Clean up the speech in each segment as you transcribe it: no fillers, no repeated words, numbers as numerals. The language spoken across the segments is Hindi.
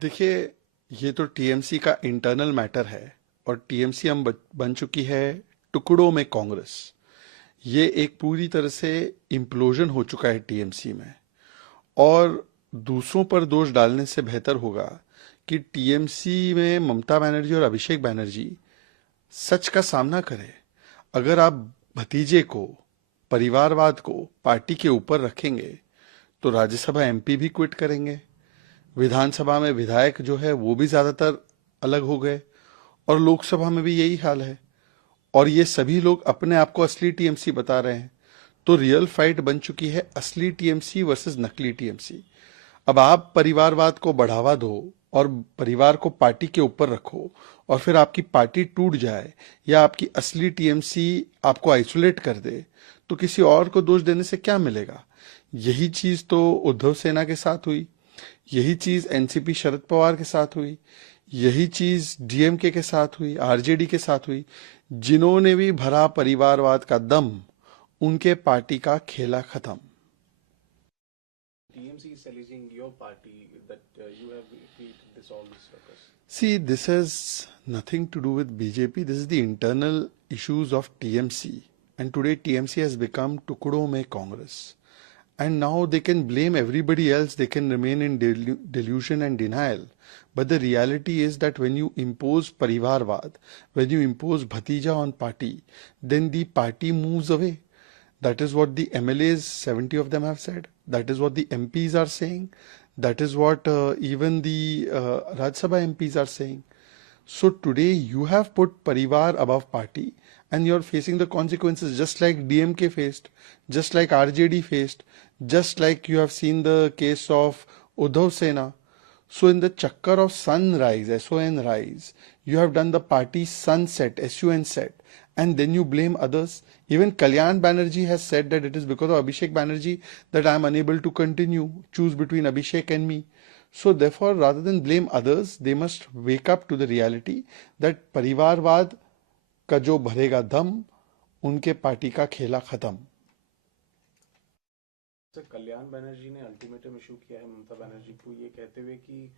देखिए, ये तो टीएमसी का इंटरनल मैटर है और टीएमसी हम बन चुकी है टुकड़ों में कांग्रेस। ये एक पूरी तरह से इम्प्लोजन हो चुका है टीएमसी में। और दूसरों पर दोष डालने से बेहतर होगा कि टीएमसी में ममता बनर्जी और अभिषेक बनर्जी सच का सामना करें। अगर आप भतीजे को, परिवारवाद को पार्टी के ऊपर रखेंगे तो राज्यसभा एमपी भी क्विट करेंगे, विधानसभा में विधायक जो है वो भी ज्यादातर अलग हो गए और लोकसभा में भी यही हाल है। और ये सभी लोग अपने आप को असली टीएमसी बता रहे हैं। तो रियल फाइट बन चुकी है असली टीएमसी वर्सेस नकली टीएमसी। अब आप परिवारवाद को बढ़ावा दो और परिवार को पार्टी के ऊपर रखो और फिर आपकी पार्टी टूट जाए या आपकी असली टीएमसी आपको आइसोलेट कर दे तो किसी और को दोष देने से क्या मिलेगा। यही चीज तो उद्धव सेना के साथ हुई, यही चीज एनसीपी शरद पवार के साथ हुई, यही चीज डीएमके के साथ हुई, आरजेडी के साथ हुई। जिन्होंने भी भरा परिवारवाद का दम, उनके पार्टी का खेला खत्म। TMC is alleging your party that you have created all this ruckus. See, this has nothing to do with BJP. This is the internal issues of TMC. And today TMC has become Tukdo Mein Congress. And now they can blame everybody else. They can remain in delusion and denial. But the reality is that when you impose Parivarvad, when you impose Bhatija on party, then the party moves away. That is what the MLAs, 70 of them have said. That is what the MPs are saying. That is what even the Rajya Sabha MPs are saying. So today you have put Parivar above party and you're facing the consequences just like DMK faced, just like RJD faced, just like you have seen the case of Uddhav Sena. So in the chakkar of sunrise, SON rise, you have done the party sunset, SUN set, and then you blame others. Even Kalyan Banerjee has said that it is because of Abhishek Banerjee that I am unable to continue, choose between Abhishek and me. So therefore, rather than blame others, they must wake up to the reality that परिवारवाद का जो भरेगा दम, उनके पार्टी का खेला खत्म। कल्याण बनर्जी ने अल्टीमेटम इशू किया है ममता बनर्जी को, ये कहते हुए कि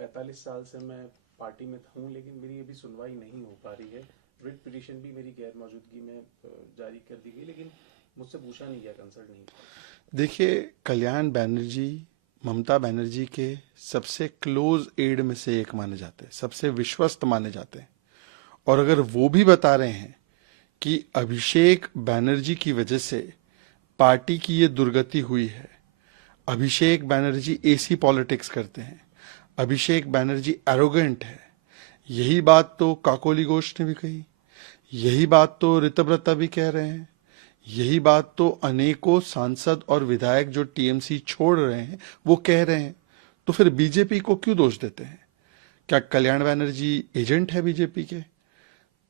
45 साल से मैं पार्टी में हूं लेकिन मेरी अभी सुनवाई नहीं हो पा रही है। रिट पिटीशन भी मेरी गैर मौजूदगी में जारी कर दी गई लेकिन मुझसे पूछा नहीं गया, कंसल्ट नहीं। देखिए, कल्याण बनर्जी ममता बनर्जी के सबसे क्लोज एड में से एक माने जाते हैं, सबसे विश्वस्त माने जाते हैं। और अगर वो भी बता रहे हैं कि अभिषेक बनर्जी की वजह से पार्टी की ये दुर्गति हुई है, अभिषेक बनर्जी एसी पॉलिटिक्स करते हैं, अभिषेक बनर्जी एरोगेंट है, यही बात तो काकोली घोष ने भी कही, यही बात तो ऋतव्रता भी कह रहे हैं, यही बात तो अनेकों सांसद और विधायक जो टीएमसी छोड़ रहे हैं वो कह रहे हैं। तो फिर बीजेपी को क्यों दोष देते हैं? क्या कल्याण बनर्जी एजेंट है बीजेपी के?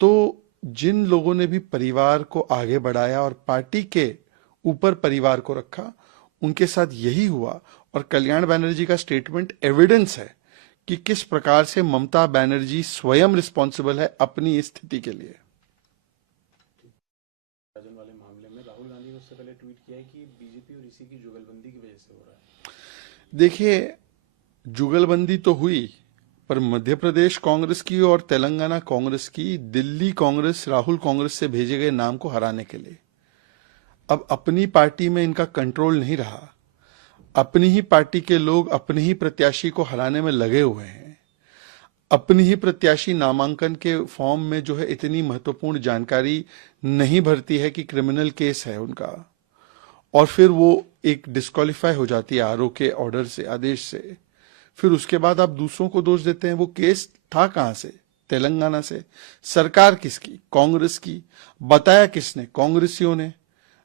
तो जिन लोगों ने भी परिवार को आगे बढ़ाया और पार्टी के ऊपर परिवार को रखा, उनके साथ यही हुआ। और कल्याण बनर्जी का स्टेटमेंट एविडेंस है कि किस प्रकार से ममता बनर्जी स्वयं रिस्पॉन्सिबल है अपनी स्थिति के लिए। वाले मामले में राहुल गांधी ने उससे पहले ट्वीट किया है कि बीजेपी और इसी की जुगलबंदी की वजह से हो रहा है। देखिए, जुगलबंदी तो हुई, पर मध्य प्रदेश कांग्रेस की और तेलंगाना कांग्रेस की दिल्ली कांग्रेस राहुल कांग्रेस से भेजे गए नाम को हराने के लिए। अब अपनी पार्टी में इनका कंट्रोल नहीं रहा, अपनी ही पार्टी के लोग अपने ही प्रत्याशी को हराने में लगे हुए हैं। अपनी ही प्रत्याशी नामांकन के फॉर्म में जो है इतनी महत्वपूर्ण जानकारी नहीं भरती है कि क्रिमिनल केस है उनका, और फिर वो एक डिस्क्वालीफाई हो जाती है आरओ के ऑर्डर से, आदेश से। फिर उसके बाद आप दूसरों को दोष देते हैं। वो केस था कहां से? तेलंगाना से। सरकार किसकी? कांग्रेस की। बताया किसने? कांग्रेसियों ने।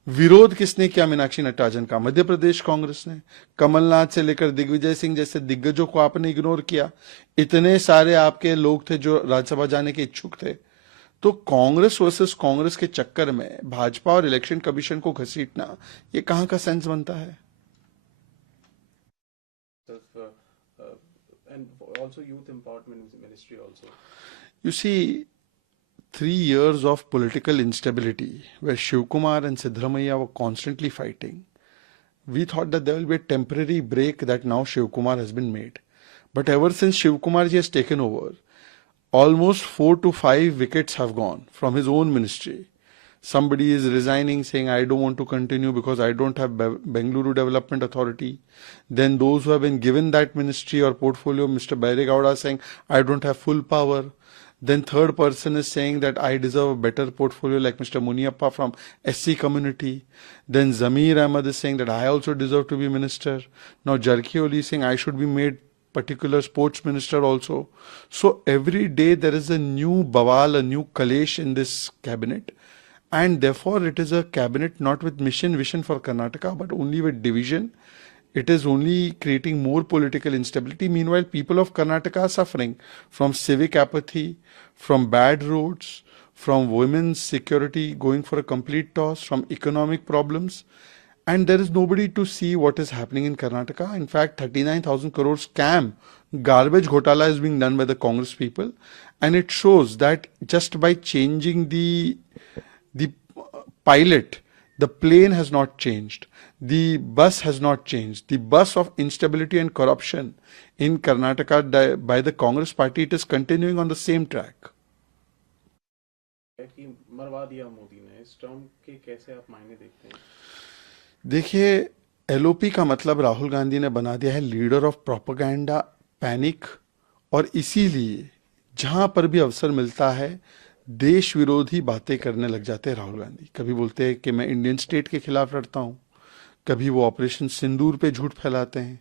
विरोध किसने किया मीनाक्षी नटराजन का? मध्य प्रदेश कांग्रेस ने। कमलनाथ से लेकर दिग्विजय सिंह जैसे दिग्गजों को आपने इग्नोर किया। इतने सारे आपके लोग थे जो राज्यसभा जाने के इच्छुक थे। तो कांग्रेस वर्सेस कांग्रेस के चक्कर में भाजपा और इलेक्शन कमीशन को घसीटना, ये कहां का सेंस बनता है? And also youth empowerment ministry also. You see, 3 years of political instability where Shiv Kumar and Siddaramaiah were constantly fighting. We thought that there will be a temporary break that now Shiv Kumar has been made. But ever since Shiv Kumar ji has taken over, almost 4 to 5 wickets have gone from his own ministry. Somebody is resigning saying, I don't want to continue because I don't have Bengaluru Development Authority. Then those who have been given that ministry or portfolio, Mr. Bairegowda saying, I don't have full power. Then third person is saying that I deserve a better portfolio like Mr. Muniappa from SC community. Then Zamir Ahmad is saying that I also deserve to be minister. Now Jarkioli is saying I should be made particular sports minister also. So every day there is a new bawal, a new kalesh in this cabinet. And therefore it is a cabinet not with mission, vision for Karnataka, but only with division. It is only creating more political instability. Meanwhile, people of Karnataka are suffering from civic apathy, from bad roads, from women's security going for a complete toss, from economic problems. And there is nobody to see what is happening in Karnataka. In fact, 39,000 crore scam, garbage ghotala is being done by the Congress people. And it shows that just by changing the pilot, the plane has not changed. The bus has not changed. The bus of instability and corruption in Karnataka by the Congress party, it is continuing on the same track. कि मरवा दिया मोदी ने, इस टर्म के कैसे आप मायने देखते हैं? देखिए, एलओपी का मतलब राहुल गांधी ने बना दिया है लीडर ऑफ प्रोपेगेंडा, पैनिक, और इसीलिए जहां पर भी अवसर मिलता है देश विरोधी बातें करने लग जाते हैं राहुल गांधी। कभी बोलते हैं कि मैं इंडियन स्टेट के खिलाफ लड़ता हूं, कभी वो ऑपरेशन सिंदूर पे झूठ फैलाते हैं,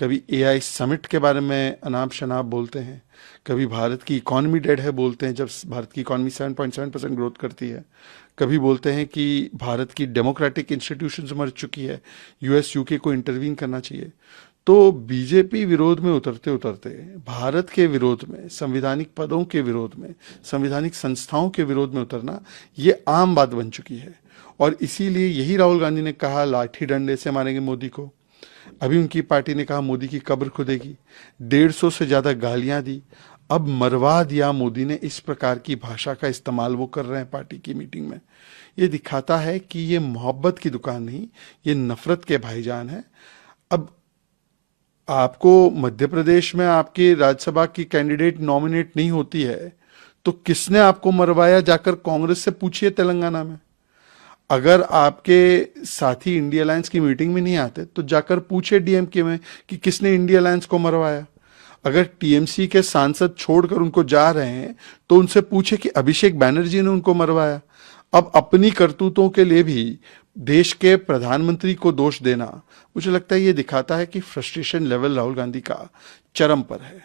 कभी एआई समिट के बारे में अनाप शनाप बोलते हैं, कभी भारत की इकॉनमी डेड है बोलते हैं जब भारत की इकॉनमी 7.7% ग्रोथ करती है, कभी बोलते हैं कि भारत की डेमोक्रेटिक इंस्टीट्यूशंस मर चुकी है, यूएस यूके को इंटरवीन करना चाहिए। तो बीजेपी विरोध में उतरते उतरते भारत के विरोध में, संवैधानिक पदों के विरोध में, संवैधानिक संस्थाओं के विरोध में उतरना ये आम बात बन चुकी है। और इसीलिए यही राहुल गांधी ने कहा लाठी डंडे से मारेंगे मोदी को। अभी उनकी पार्टी ने कहा मोदी की कब्र खुदेगी। 150 से ज्यादा गालियां दी। अब मरवा दिया मोदी ने। इस प्रकार की भाषा का इस्तेमाल वो कर रहे हैं पार्टी की मीटिंग में। ये दिखाता है कि ये मोहब्बत की दुकान नहीं, ये नफरत के भाईजान है। अब आपको मध्य प्रदेश में आपकी राज्यसभा की कैंडिडेट नॉमिनेट नहीं होती है तो किसने आपको मरवाया, जाकर कांग्रेस से पूछिए तेलंगाना में। अगर आपके साथी इंडिया अलायंस की मीटिंग में नहीं आते तो जाकर पूछे डीएमके में कि किसने इंडिया अलायंस को मरवाया। अगर टीएमसी के सांसद छोड़कर उनको जा रहे हैं तो उनसे पूछे कि अभिषेक बैनर्जी ने उनको मरवाया। अब अपनी करतूतों के लिए भी देश के प्रधानमंत्री को दोष देना, मुझे लगता है ये दिखाता है कि फ्रस्ट्रेशन लेवल राहुल गांधी का चरम पर है।